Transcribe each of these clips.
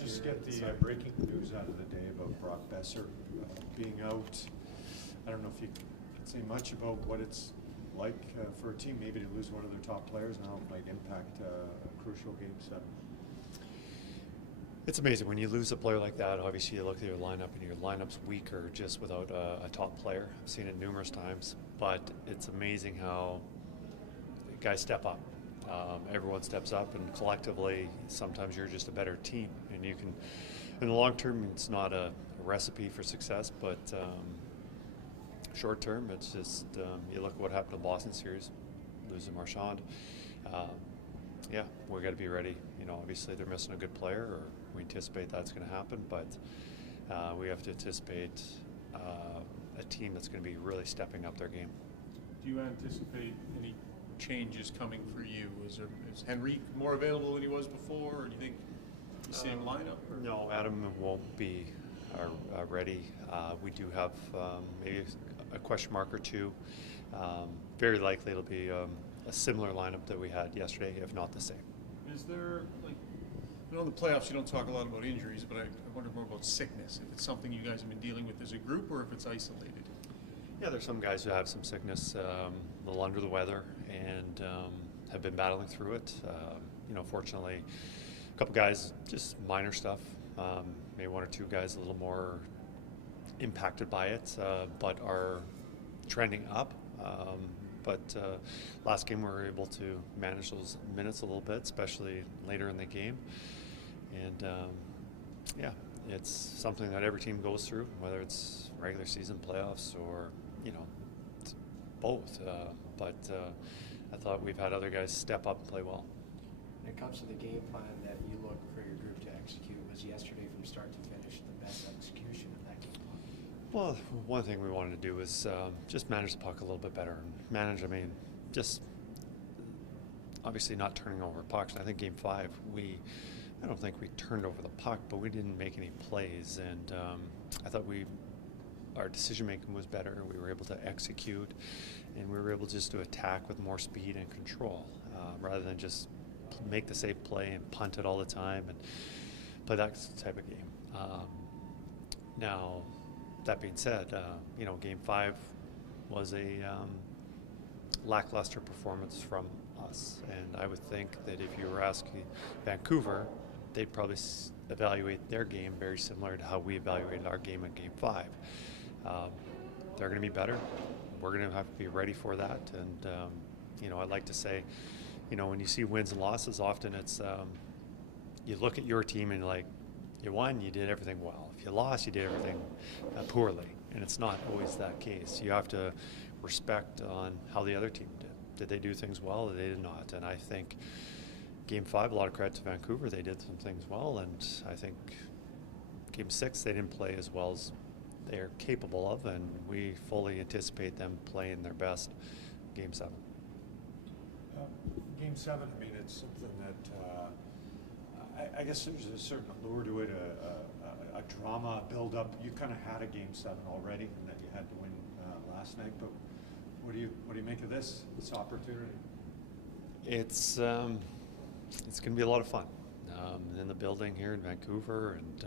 just get the breaking news out of the day about Brock Besser being out. I don't know if you can say much about what it's like for a team maybe to lose one of their top players and how it might impact a crucial Game 7. It's amazing when you lose a player like that. Obviously, you look at your lineup and your lineup's weaker just without a top player. I've seen it numerous times, but it's amazing how guys step up. Everyone steps up, and collectively, sometimes you're just a better team. And you can, in the long term, it's not a recipe for success, but short term, it's just you look at what happened in the Boston series, losing Marchand. Yeah, we got to be ready. You know, obviously they're missing a good player, or we anticipate that's going to happen, but we have to anticipate a team that's going to be really stepping up their game. Do you anticipate any changes coming for you? Is Henry more available than he was before, or do you think the same lineup? Or? No, Adam won't be ready. We do have maybe a question mark or two. Very likely it'll be a similar lineup that we had yesterday, if not the same. Is there, like, you know, in the playoffs you don't talk a lot about injuries, but I wonder more about sickness. If it's something you guys have been dealing with as a group, or if it's isolated. Yeah, there's some guys who have some sickness, a little under the weather, and have been battling through it. You know, fortunately, a couple guys, just minor stuff. Maybe one or two guys a little more impacted by it, but are trending up. But last game we were able to manage those minutes a little bit, especially later in the game. And yeah, it's something that every team goes through, whether it's regular season, playoffs, or, you know, it's both. But I thought we've had other guys step up and play well. When it comes to the game plan that you look for your group to execute, was yesterday from start to finish the best execution of that game plan? Well, one thing we wanted to do was just manage the puck a little bit better. And manage, I mean, just obviously not turning over pucks. I think Game 5, I don't think we turned over the puck, but we didn't make any plays. And I thought our decision making was better. We were able to execute, and we were able just to attack with more speed and control, rather than just make the safe play and punt it all the time and play that type of game. Now, that being said, you know, Game 5 was a lackluster performance from us, and I would think that if you were asking Vancouver, they'd probably evaluate their game very similar to how we evaluated our game in Game 5. They're going to be better. We're going to have to be ready for that, and you know, I'd like to say, you know, when you see wins and losses, often it's you look at your team and, like, you won, you did everything well. If you lost, you did everything poorly, and it's not always that case. You have to respect on how the other team did. Did they do things well, or they did not? And I think Game 5, a lot of credit to Vancouver. They did some things well, and I think Game 6, they didn't play as well as they're capable of, and we fully anticipate them playing their best Game 7. Game 7, I mean, it's something that I guess there's a certain allure to it, a drama, a build-up. You kind of had a Game 7 already, and that you had to win last night. But what do you make of this opportunity? It's going to be a lot of fun in the building here in Vancouver, and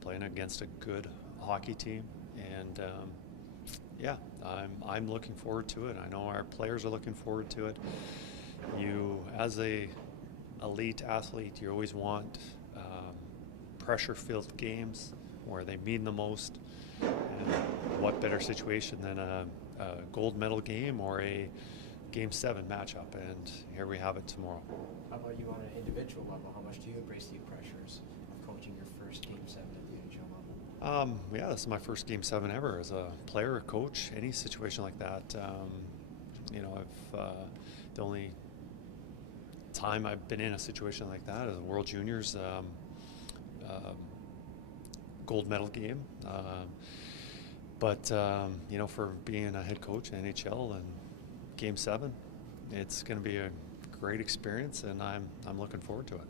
playing against a good hockey team. And yeah, I'm looking forward to it. I know our players are looking forward to it. You, as a elite athlete, you always want pressure-filled games where they mean the most. And what better situation than a gold medal game or a Game 7 matchup? And here we have it tomorrow. How about you on an individual level? How much do you embrace the pressures of coaching your first Game 7 at the NHL level? Yeah, this is my first Game 7 ever as a player, a coach, any situation like that. You know, the only time I've been in a situation like that is the World Juniors gold medal game. But you know, for being a head coach in NHL and Game 7, it's going to be a great experience, and I'm looking forward to it.